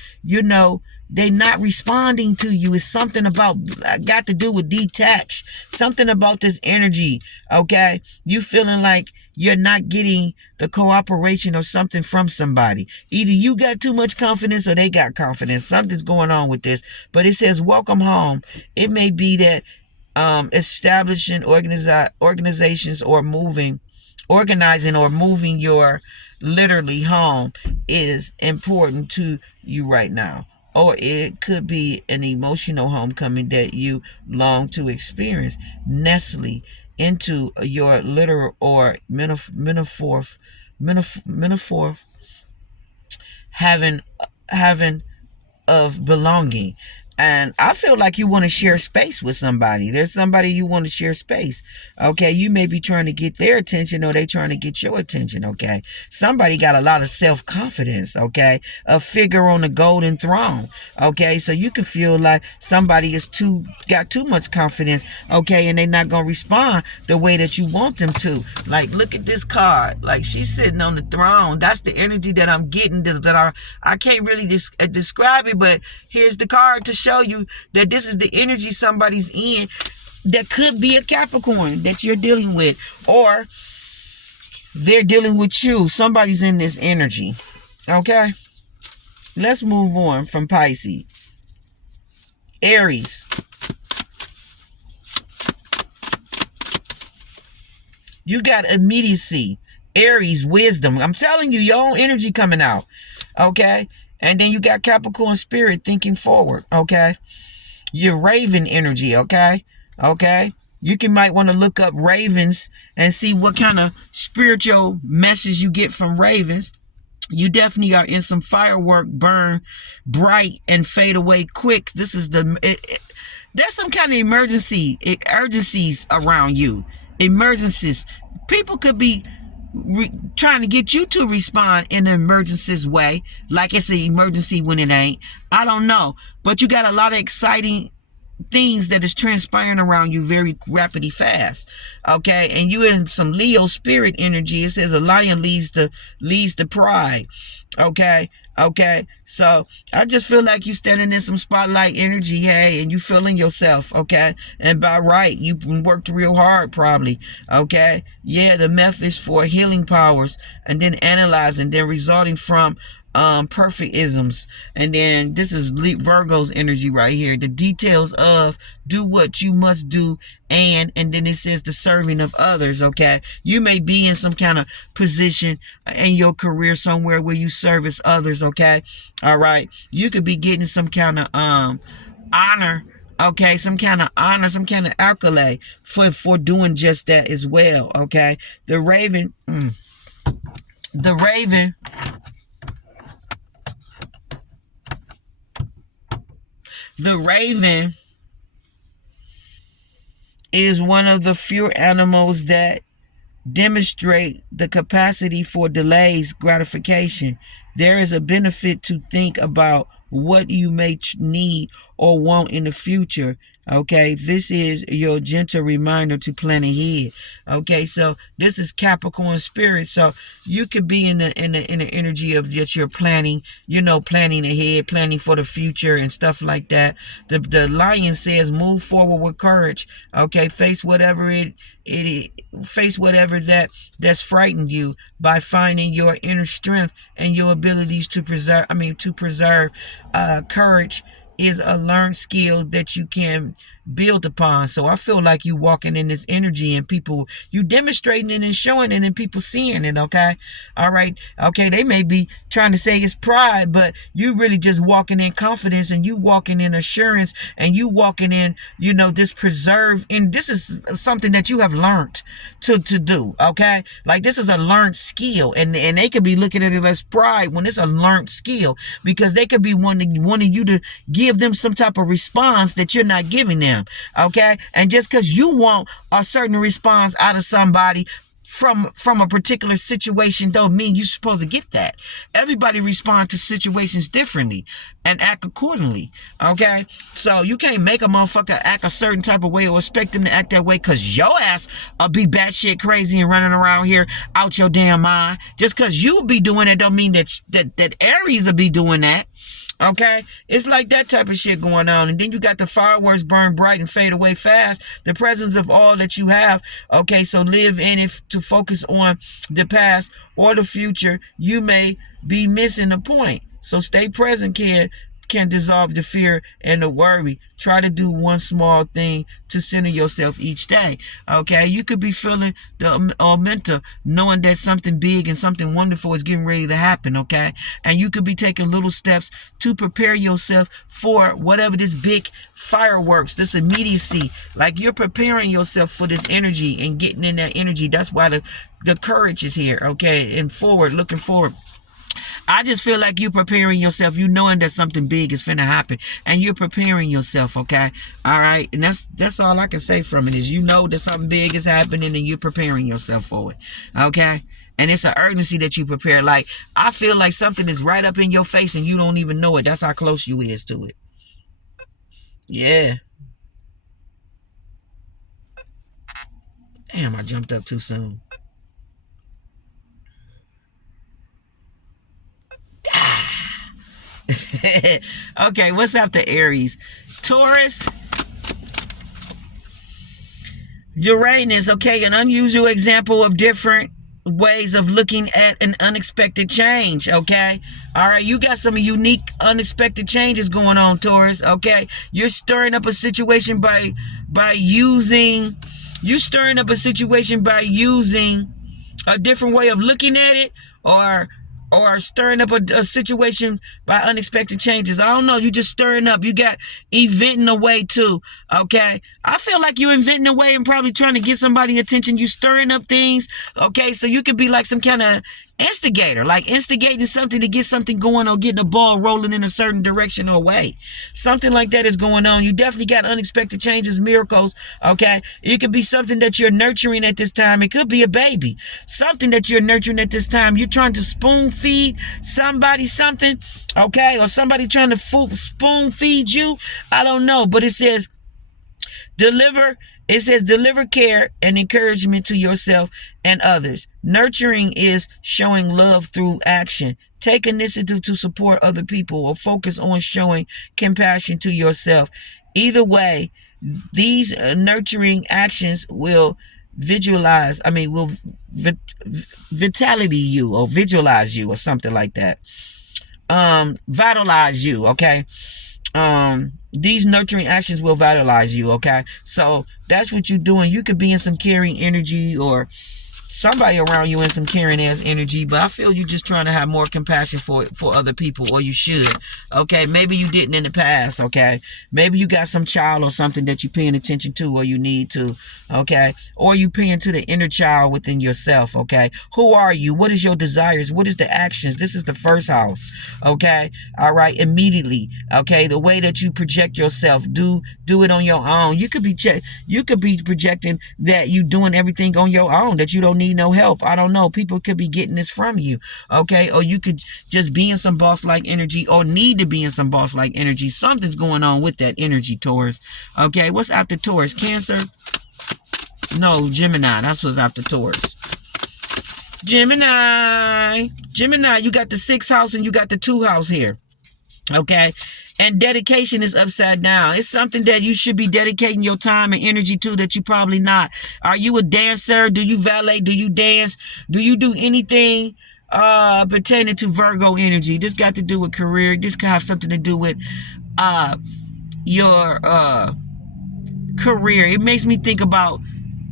they not responding to you, it's something about got to do with detach, something about this energy. Okay, you feeling like you're not getting the cooperation or something from somebody. Either you got too much confidence or they got confidence. Something's going on with this. But it says welcome home. It may be that establishing organizations or organizing or moving your literally home is important to you right now. Or it could be an emotional homecoming that you long to experience. Nestle into your literal or metaphor having having of belonging. And I feel like you want to share space with somebody. There's somebody you want to share space. Okay. You may be trying to get their attention or they trying to get your attention. Okay. Somebody got a lot of self-confidence. Okay. A figure on the golden throne. Okay. So you can feel like somebody got too much confidence. Okay. And they're not going to respond the way that you want them to. Like, look at this card. Like, she's sitting on the throne. That's the energy that I'm getting that I can't really describe it, but here's the card to show you that this is the energy somebody's in that could be a Capricorn that you're dealing with, or they're dealing with you. Somebody's in this energy. Okay, let's move on from Pisces. Aries. You got immediacy. Aries, wisdom. I'm telling you, your own energy coming out. Okay. And then you got Capricorn spirit, thinking forward. Okay. Your Raven energy. Okay. Okay. Might want to look up ravens and see what kind of spiritual message you get from ravens. You definitely are in some firework, burn bright and fade away quick. This is there's some kind of urgencies around you. Emergencies. People could be trying to get you to respond in an emergencies way, like it's an emergency when it ain't. I don't know, but you got a lot of exciting things that is transpiring around you very rapidly fast. Okay, and you in some Leo spirit energy. It says a lion leads the pride. Okay. So I just feel like you standing in some spotlight energy, hey, and you feeling yourself. Okay, and by right, you worked real hard probably. Okay, yeah, the methods for healing powers, and then analyzing, then resulting from perfect isms. And then this is Virgo's energy right here. The details of do what you must do, and then it says the serving of others. Okay, you may be in some kind of position in your career somewhere where you service others. Okay, all right, you could be getting some kind of honor. Okay, some kind of honor, some kind of accolade for doing just that as well. Okay, the raven the raven is one of the few animals that demonstrate the capacity for delays gratification. There is a benefit to think about what you may need or want in the future. Okay, this is your gentle reminder to plan ahead. Okay, so this is Capricorn spirit. So you could be in the energy of that you're planning, planning ahead, planning for the future and stuff like that. The lion says move forward with courage. Okay, face whatever that's frightened you by finding your inner strength and your abilities to preserve courage is a learned skill that you can build upon. So I feel like you walking in this energy and people, you demonstrating it and showing it and people seeing it, okay? All right. Okay, they may be trying to say it's pride, but you really just walking in confidence and you walking in assurance and you walking in, this preserve. And this is something that you have learned to do, okay? Like this is a learned skill and they could be looking at it as pride when it's a learned skill because they could be wanting you to give them some type of response that you're not giving them, okay? And just because you want a certain response out of somebody from a particular situation don't mean you're supposed to get that. Everybody responds to situations differently and act accordingly, okay? So you can't make a motherfucker act a certain type of way or expect them to act that way because your ass will be batshit crazy and running around here out your damn mind. Just because you be doing it don't mean that Aries will be doing that. Okay, it's like that type of shit going on. And then you got the fireworks burn bright and fade away fast. The presence of all that you have. Okay, so live in it to focus on the past or the future. You may be missing a point. So stay present, kid. Can dissolve the fear and the worry. Try to do one small thing to center yourself each day. Okay, you could be feeling the momentum, knowing that something big and something wonderful is getting ready to happen. Okay, and you could be taking little steps to prepare yourself for whatever this big fireworks, this immediacy. Like you're preparing yourself for this energy and getting in that energy. That's why the courage is here. Okay, and forward, looking forward. I just feel like you're preparing yourself. You knowing that something big is finna happen, and you're preparing yourself. Okay, all right, and that's all I can say from it is that something big is happening, and you're preparing yourself for it. Okay, and it's an urgency that you prepare. Like I feel like something is right up in your face, and you don't even know it. That's how close you is to it. Yeah. Damn, I jumped up too soon. Okay, what's after Aries? Taurus, Uranus. Okay, an unusual example of different ways of looking at an unexpected change. Okay, all right, you got some unique unexpected changes going on, Taurus. Okay, you're stirring up a situation by using a different way of looking at it, or stirring up a situation by unexpected changes. I don't know. You just stirring up. You got inventing a way too. Okay. I feel like you're inventing a way and probably trying to get somebody's attention. You stirring up things. Okay. So you could be like some kind of instigator, like instigating something to get something going or getting the ball rolling in a certain direction or way. Something like that is going on. You definitely got unexpected changes, miracles. Okay. It could be something that you're nurturing at this time. It could be a baby. Something that you're nurturing at this time. You're trying to spoon feed somebody something. Okay. Or somebody trying to spoon feed you. I don't know. But it says deliver care and encouragement to yourself and others. Nurturing is showing love through action. Take initiative to support other people or focus on showing compassion to yourself. Either way, these nurturing actions will visualize you or visualize you or something like that. Vitalize you, okay? These nurturing actions will vitalize you, okay? So that's what you're doing. You could be in some caring energy or somebody around you in some caring ass energy, but I feel you just trying to have more compassion for other people, or you should. Okay, maybe you didn't in the past. Okay, maybe you got some child or something that you're paying attention to, or you need to. Okay, or you paying to the inner child within yourself. Okay, who are you? What is your desires? What is the actions? This is the first house. Okay, all right, immediately. Okay, the way that you project yourself, do it on your own. You could be projecting that you doing everything on your own, that you don't need no help. I don't know. People could be getting this from you. Okay, or you could just be in some boss-like energy, or need to be in some boss-like energy. Something's going on with that energy, Taurus. Okay, what's after Taurus? Cancer? No, Gemini. That's what's after Taurus. Gemini, you got the 6th house and you got the 2 house here. Okay, and dedication is upside down. It's something that you should be dedicating your time and energy to that you probably not. Are you a dancer? Do you valet? Do you dance? Do you do anything pertaining to Virgo energy? This got to do with career. This could have something to do with your career. It makes me think about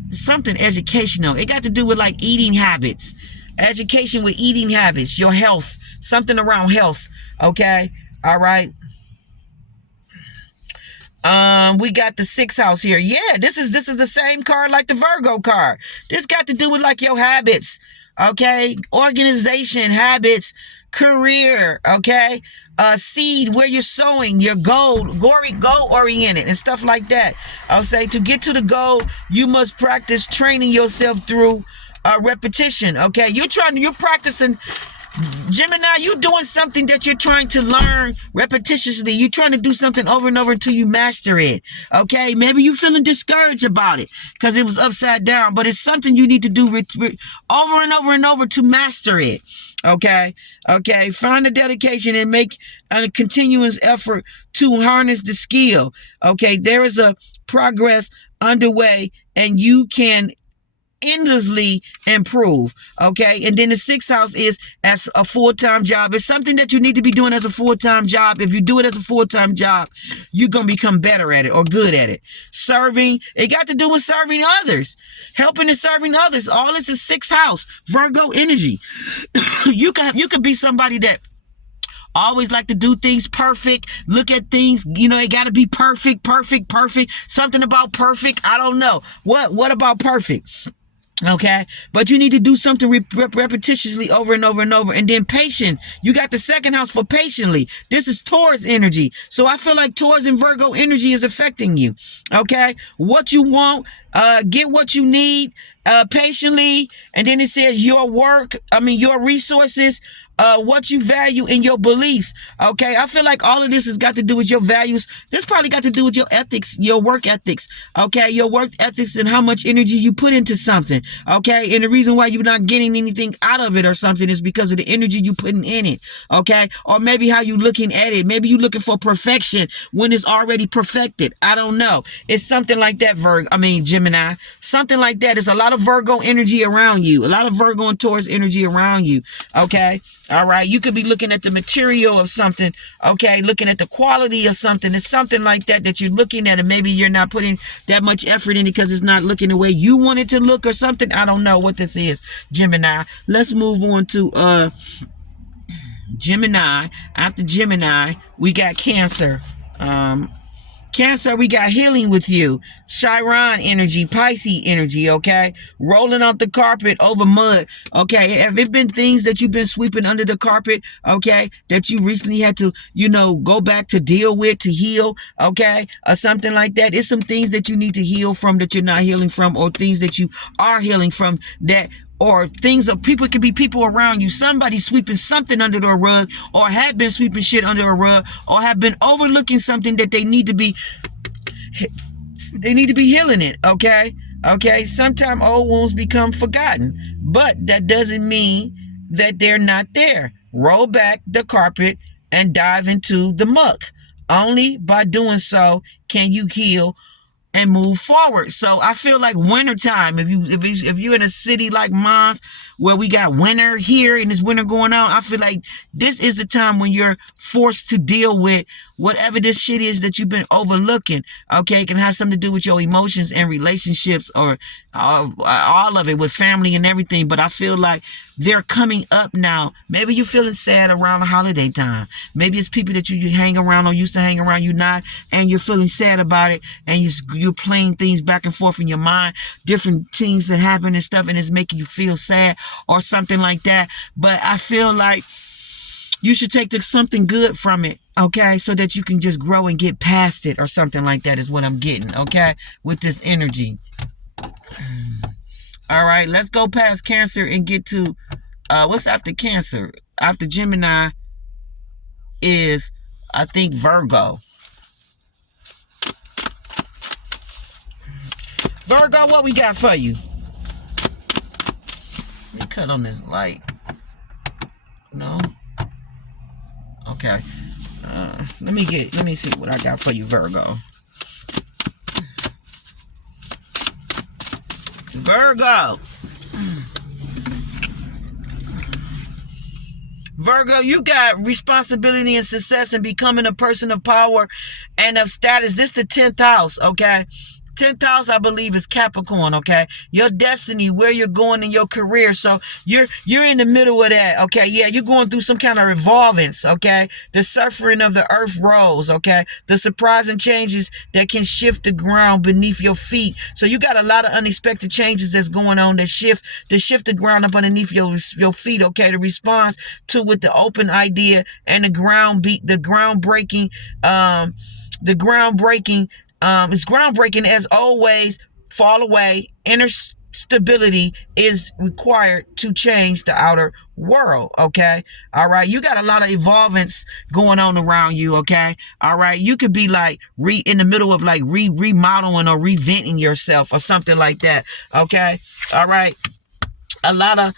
something educational. It got to do with like eating habits, education with eating habits, your health, something around health. Okay. All right. We got the 6th house here. Yeah, this is the same card like the Virgo card. This got to do with like your habits, okay? Organization, habits, career, okay? Seed, where you're sowing, your goal oriented and stuff like that. I'll say to get to the goal, you must practice training yourself through repetition, okay? You're practicing. Gemini, you're doing something that you're trying to learn repetitiously. You're trying to do something over and over until you master it. Okay? Maybe you're feeling discouraged about it because it was upside down, but it's something you need to do over and over and over to master it. Okay? Okay? Find the dedication and make a continuous effort to harness the skill. Okay? There is a progress underway and you can endlessly improve. Okay, and then the 6th house is as a full-time job. It's something that you need to be doing as a full-time job. If you do it as a full-time job, you're gonna become better at it or good at it. Serving, it got to do with serving others, helping and serving others. All this is 6th house, Virgo energy. You could be somebody that always like to do things perfect. Look at things, it got to be perfect. Something about perfect. I don't know. What about perfect? Okay, but you need to do something repetitiously over and over and over. And then patience. You got the 2nd house for patiently. This is Taurus energy. So I feel like Taurus and Virgo energy is affecting you. Okay, what you want, get what you need patiently. And then it says your resources, what you value in your beliefs. Okay, I feel like all of this has got to do with your values. This probably got to do with your ethics, your work ethics. Okay, your work ethics and how much energy you put into something. Okay, and the reason why you're not getting anything out of it or something is because of the energy you putting in it. Okay, or maybe how you looking at it. Maybe you looking for perfection when it's already perfected. I don't know. It's something like that, Gemini. Something like that. There's a lot of Virgo energy around you. A lot of Virgo and Taurus energy around you. Okay. All right. You could be looking at the material of something. Okay. Looking at the quality of something. It's something like that you're looking at, and maybe you're not putting that much effort in it because it's not looking the way you want it to look or something. I don't know what this is, Gemini. Let's move on to Gemini. After Gemini, we got Cancer. Cancer, we got healing with you. Chiron energy, Pisces energy, okay? Rolling out the carpet over mud, okay? Have it been things that you've been sweeping under the carpet, okay? That you recently had to, go back to deal with, to heal, okay? Or something like that. It's some things that you need to heal from that you're not healing from, or things that you are healing from that, or things of people. It could be people around you. Somebody sweeping something under the rug, or have been sweeping shit under a rug, or have been overlooking something that they need to be healing it. Okay. Sometimes old wounds become forgotten, but that doesn't mean that they're not there. Roll back the carpet and dive into the muck. Only by doing so can you heal and move forward. So I feel like wintertime, if you're in a city like mine where we got winter here and there's winter going on, I feel like this is the time when you're forced to deal with whatever this shit is that you've been overlooking. Okay, it can have something to do with your emotions and relationships, or all of it with family and everything. But I feel like they're coming up now. Maybe you're feeling sad around the holiday time. Maybe it's people that you hang around or used to hang around, you're not, and you're feeling sad about it, and you're playing things back and forth in your mind, different things that happen and stuff, and it's making you feel sad or something like that. But I feel like you should take something good from it, okay, so that you can just grow and get past it or something like that is what I'm getting, okay, with this energy. All right, let's go past Cancer and get to what's after Cancer. After Gemini is, I think, Virgo. Virgo, what we got for you? Let me cut on this light. No? Okay. Let me see what I got for you, Virgo. Virgo. Virgo, you got responsibility and success and becoming a person of power and of status. This is the 10th house, okay? 10th house, I believe, is Capricorn, okay? Your destiny, where you're going in your career. So you're in the middle of that, okay? Yeah, you're going through some kind of revolvence, okay? The suffering of the earth rolls, okay? The surprising changes that can shift the ground beneath your feet. So you got a lot of unexpected changes that's going on that shift the ground up underneath your feet, okay? The response to with the open idea and the groundbreaking, it's groundbreaking as always. Fall away. Inner stability is required to change the outer world, okay? All right, you got a lot of evolvements going on around you, okay? All right, you could be like in the middle of like remodeling or reventing yourself or something like that, okay? All right, a lot of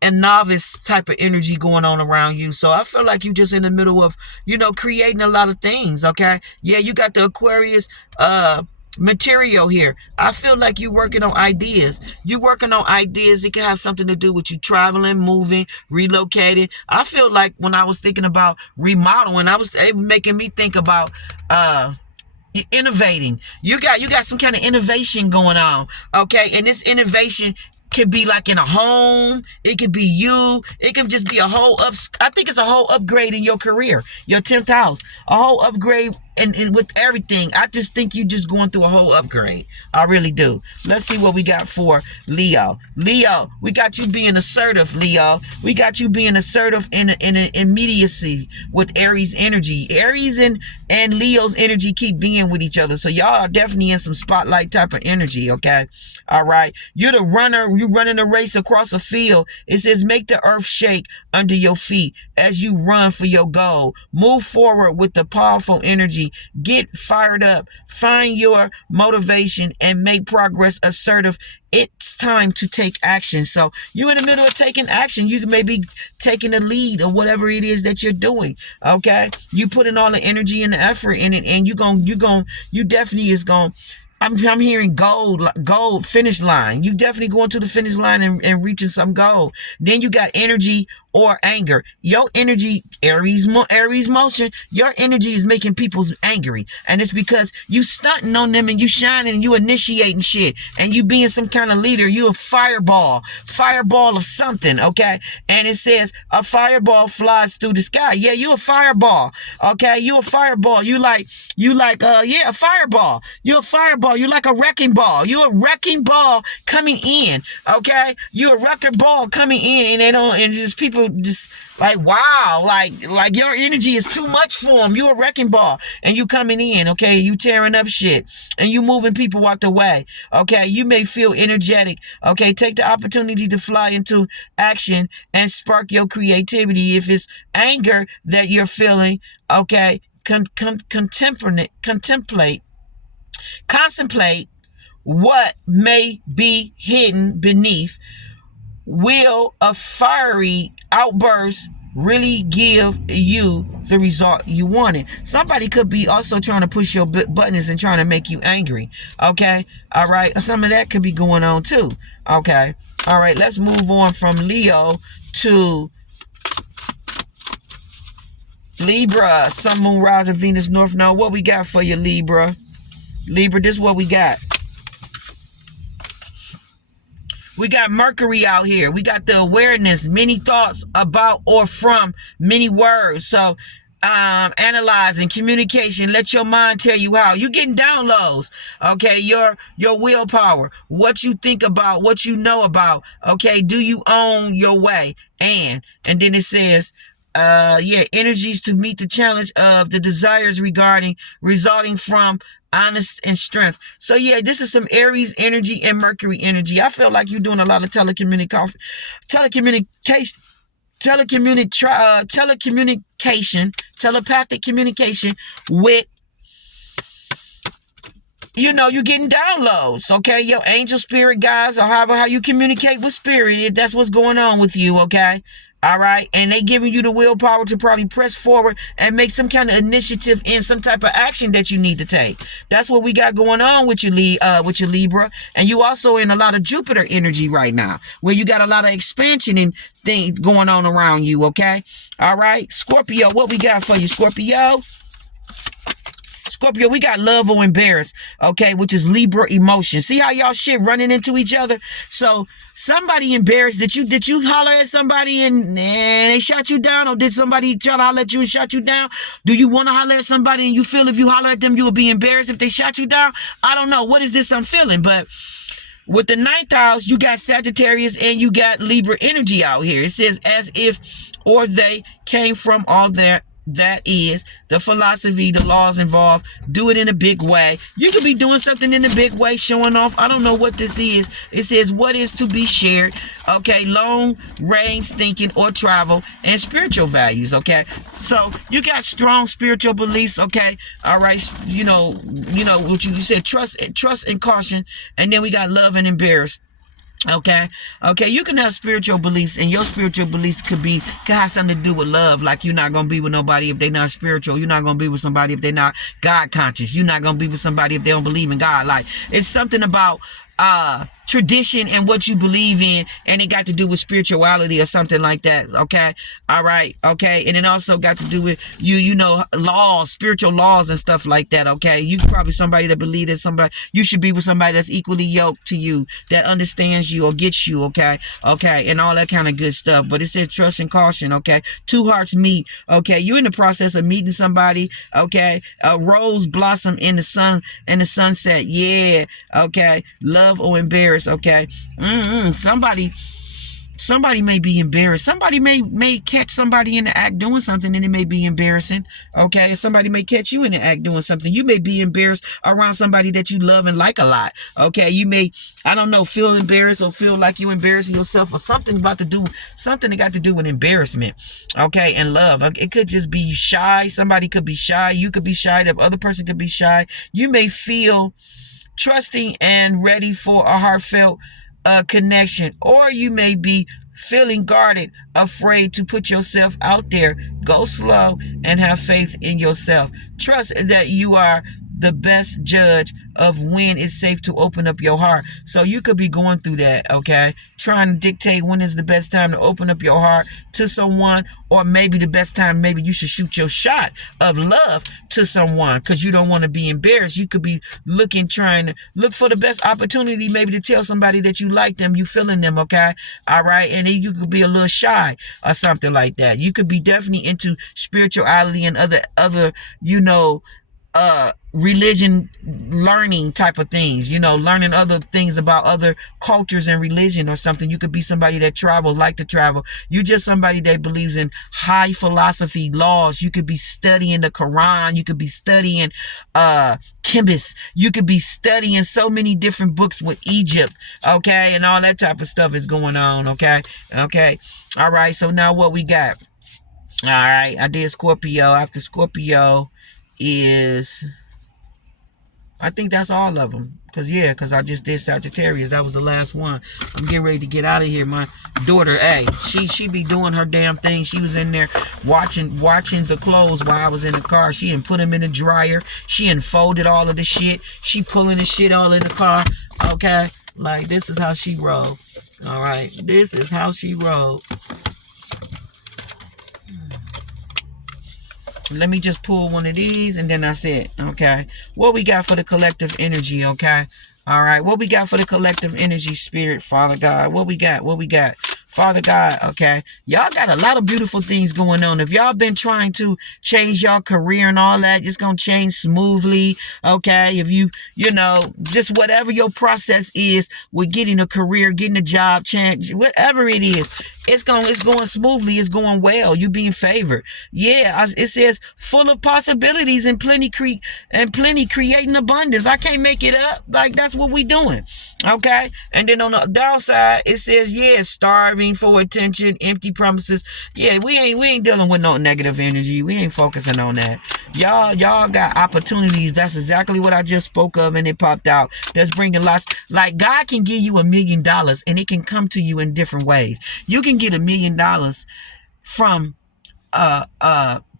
and novice type of energy going on around you. So I feel like you just in the middle of, creating a lot of things, okay? Yeah, you got the Aquarius material here. I feel like you're working on ideas. You're working on ideas. It can have something to do with you traveling, moving, relocating. I feel like when I was thinking about remodeling, it was making me think about innovating. You got some kind of innovation going on, okay? And this innovation could be like in a home. It could be you. It can just be I think it's a whole upgrade in your career, your 10th house, a whole upgrade and with everything. I just think you just going through a whole upgrade. I really do. Let's see what we got for Leo. Leo, we got you being assertive, Leo. We got you being assertive in immediacy with Aries energy. Aries and Leo's energy keep being with each other. So y'all are definitely in some spotlight type of energy, okay? All right. You're the runner. You're running a race across a field. It says make the earth shake under your feet as you run for your goal. Move forward with the powerful energy. Get fired up. Find your motivation and make progress assertive. It's time to take action. So you're in the middle of taking action. You may be taking the lead or whatever it is that you're doing. Okay. You putting all the energy and the effort in it, and you definitely is going. I'm hearing gold finish line. You definitely going to the finish line and reaching some goal. Then you got energy or anger. Your energy, Aries motion, your energy is making people angry. And it's because you stunting on them and you shining and you initiating shit and you being some kind of leader. You a fireball of something, okay? And it says a fireball flies through the sky. Yeah, you a fireball, okay? You a fireball. You like a fireball. You a fireball. You like a wrecking ball. You a wrecking ball coming in, okay? You a wrecking ball coming in, and just people just like, wow, like your energy is too much for them. You a wrecking ball, and you coming in, okay? You tearing up shit, and you moving people out the way, okay? You may feel energetic, okay? Take the opportunity to fly into action and spark your creativity. If it's anger that you're feeling, okay, contemplate what may be hidden beneath. Will a fiery outburst really give you the result you wanted? Somebody could be also trying to push your buttons and trying to make you angry, okay? All right, some of that could be going on too, okay? All right, let's move on from Leo to Libra. Sun, Moon, Rising, Venus, North Node. What we got for you, Libra? Libra, this is what we got. We got Mercury out here. We got the awareness, many thoughts about or from many words. So analyzing, communication, let your mind tell you how. You getting downloads, okay? Your willpower, what you think about, what you know about, okay? Do you own your way? And then it says, energies to meet the challenge of the desires resulting from honest and strength. So yeah, this is some Aries energy and Mercury energy. I feel like you're doing a lot of telecommunication, telepathic communication with, you're getting downloads, okay? Your angel spirit guys, or however how you communicate with spirit, that's what's going on with you, okay? All right, and they giving you the willpower to probably press forward and make some kind of initiative in some type of action that you need to take. That's what we got going on with your Libra, and you also in a lot of Jupiter energy right now, where you got a lot of expansion and things going on around you. Okay, all right, Scorpio, what we got for you, Scorpio? Scorpio, we got love or embarrassed, okay, which is Libra emotion. See how y'all shit running into each other? So somebody embarrassed. Did you holler at somebody and they shot you down? Or did somebody try to holler at you and shot you down? Do you want to holler at somebody and you feel if you holler at them, you will be embarrassed if they shot you down? I don't know. What is this I'm feeling? But with the ninth house, you got Sagittarius and you got Libra energy out here. It says as if or they came from all their that is the philosophy, the laws involved. Do it in a big way. You could be doing something in a big way, showing off. I don't know what this is. It says what is to be shared. Okay, long range thinking or travel and spiritual values. Okay, so you got strong spiritual beliefs. Okay, all right. You know what you said. Trust and caution, and then we got love and embarrass. Okay, you can have spiritual beliefs, and your spiritual beliefs could have something to do with love. Like you're not gonna be with nobody if they're not spiritual. You're not gonna be with somebody if they're not God conscious. You're not gonna be with somebody if they don't believe in God. Like it's something about tradition and what you believe in, and it got to do with spirituality or something like that. Okay, all right, okay, and it also got to do with you know, laws, spiritual laws and stuff like that. Okay, you probably somebody that believe that somebody you should be with somebody that's equally yoked to you, that understands you or gets you. Okay, and all that kind of good stuff. But it says trust and caution. Okay, two hearts meet. Okay, you're in the process of meeting somebody. Okay, a rose blossom in the sun and the sunset. Yeah, okay, love or embarrassed. Okay, somebody may be embarrassed. Somebody may catch somebody in the act doing something, and it may be embarrassing. Okay, somebody may catch you in the act doing something. You may be embarrassed around somebody that you love and like a lot. Okay, you may, I don't know, feel embarrassed or feel like you embarrassing yourself or something that got to do with embarrassment. Okay, and love. It could just be shy. Somebody could be shy. You could be shy. The other person could be shy. You may feel trusting and ready for a heartfelt connection, or you may be feeling guarded, afraid to put yourself out there. Go slow and have faith in yourself. Trust that you are the best judge of when it's safe to open up your heart. So you could be going through that, okay? Trying to dictate when is the best time to open up your heart to someone, or maybe the best time, maybe you should shoot your shot of love to someone because you don't want to be embarrassed. You could be trying to look for the best opportunity, maybe to tell somebody that you like them, you feeling them, okay? All right, and then you could be a little shy or something like that. You could be definitely into spirituality and other, you know, religion learning type of things, you know, learning other things about other cultures and religion or something. You could be somebody that travels, like to travel. You're just somebody that believes in high philosophy laws. You could be studying the Quran. You could be studying chemists. You could be studying so many different books with Egypt, okay, and all that type of stuff is going on. Okay, all right, so now what we got? All right, I did Scorpio. After Scorpio is, I think that's all of them. Because I just did Sagittarius. That was the last one. I'm getting ready to get out of here. My daughter, hey, she be doing her damn thing. She was in there watching the clothes while I was in the car. She done put them in the dryer. She done folded all of the shit. She pulling the shit all in the car. Okay? Like, this is how she roll. All right? This is how she roll. Let me just pull one of these and then that's it. Okay. What we got for the collective energy, okay? All right. What we got for the collective energy, spirit, Father God? What we got? Father God, okay, y'all got a lot of beautiful things going on. If y'all been trying to change y'all career and all that, it's gonna change smoothly, okay? If you know, just whatever your process is with getting a career, getting a job, change, whatever it is, it's going smoothly, it's going well. You being favored. Yeah, it says full of possibilities and plenty creating abundance. I can't make it up. Like, that's what we doing. Okay, and then on the downside, it says, yeah, starving for attention, empty promises. Yeah, we ain't dealing with no negative energy. We ain't focusing on that. Y'all got opportunities. That's exactly what I just spoke of, and it popped out. That's bringing lots. Like, God can give you $1 million, and it can come to you in different ways. You can get $1 million from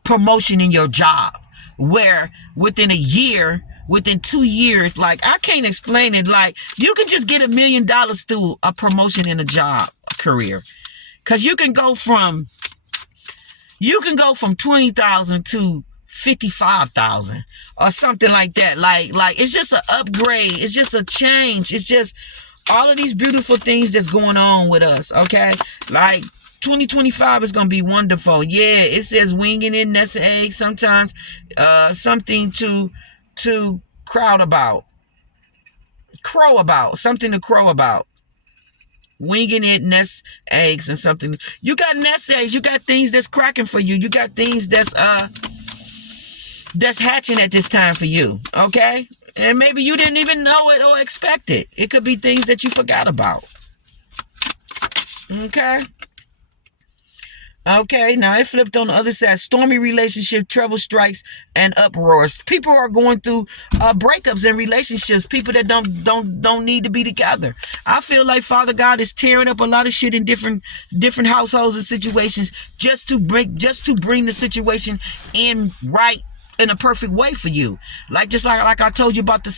promotion in your job, where within a year, within 2 years, like, I can't explain it. Like, you can just get $1 million through a promotion in a job career, because you can go from 20,000 to 55,000 or something like that. Like it's just an upgrade. It's just a change. It's just all of these beautiful things that's going on with us. Okay, like 2025 is gonna be wonderful. Yeah, it says winging it, nesting eggs. Sometimes, something to crow about, something to crow about. Winging it, nest eggs, and something. You got nest eggs. You got things that's cracking for you. You got things that's hatching at this time for you. Okay, and maybe you didn't even know it or expect it. It could be things that you forgot about. Okay, now it flipped on the other side. Stormy relationship, trouble strikes, and uproars. People are going through breakups in relationships. People that don't need to be together. I feel like Father God is tearing up a lot of shit in different households and situations just to bring the situation in right, in a perfect way for you. Like, just like I told you about the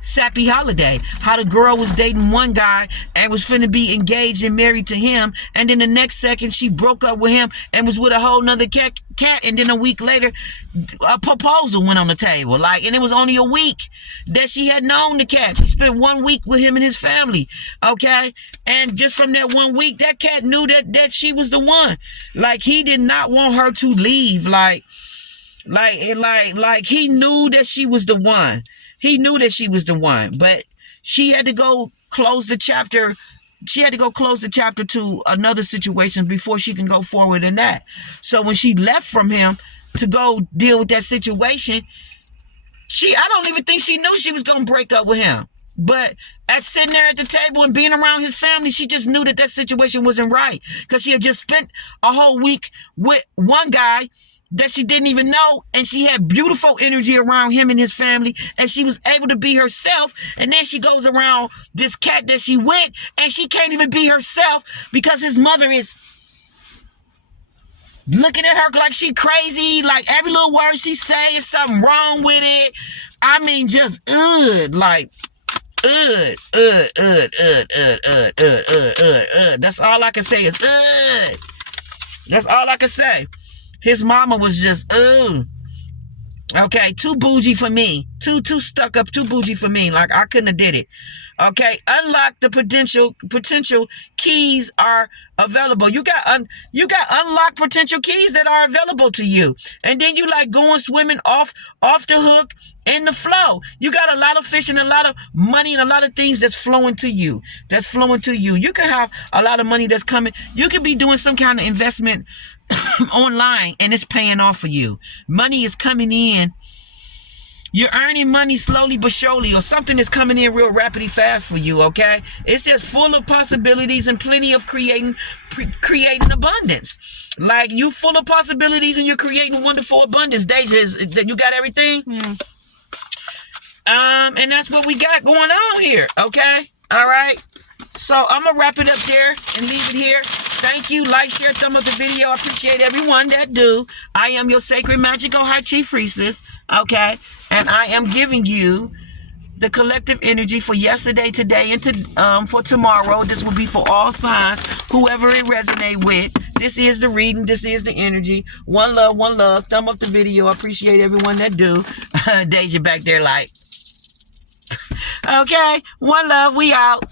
sappy holiday, how the girl was dating one guy and was finna be engaged and married to him, and then the next second she broke up with him and was with a whole nother cat, and then a week later a proposal went on the table. Like, and it was only a week that she had known the cat. She spent 1 week with him and his family. Okay, and just from that 1 week, that cat knew that she was the one. Like, he did not want her to leave. Like he knew that she was the one. He knew that she was the one, but she had to go close the chapter. She had to go close the chapter to another situation before she can go forward in that. So when she left from him to go deal with that situation, I don't even think she knew she was going to break up with him. But at sitting there at the table and being around his family, she just knew that situation wasn't right, because she had just spent a whole week with one guy that she didn't even know, and she had beautiful energy around him and his family, and she was able to be herself. And then she goes around this cat that she with, and she can't even be herself because his mother is looking at her like she crazy. Like, every little word she say is something wrong with it. I mean, just like that's all I can say is that's all I can say. His mama was just, okay, too bougie for me. Too stuck up, too bougie for me. Like, I couldn't have did it. Okay, unlock the potential keys are available. You got unlocked potential keys that are available to you. And then you like going swimming off the hook in the flow. You got a lot of fish and a lot of money and a lot of things that's flowing to you. You can have a lot of money that's coming. You could be doing some kind of investment online, and it's paying off for you. Money is coming in. You're earning money slowly but surely, or something is coming in real rapidly fast for you. Okay, it's just full of possibilities and plenty of creating abundance. Like, you full of possibilities and you're creating wonderful abundance. Deja, you got everything? Yeah. And that's what we got going on here. Okay, all right. So I'm gonna wrap it up there and leave it here. Thank you. Like, share, thumb up the video. I appreciate everyone that do. I am your sacred, magical, high chief priestess. Okay, and I am giving you the collective energy for yesterday, today, and for tomorrow. This will be for all signs, whoever it resonate with. This is the reading. This is the energy. One love. Thumb up the video. I appreciate everyone that do. Deja back there like. Okay, one love. We out.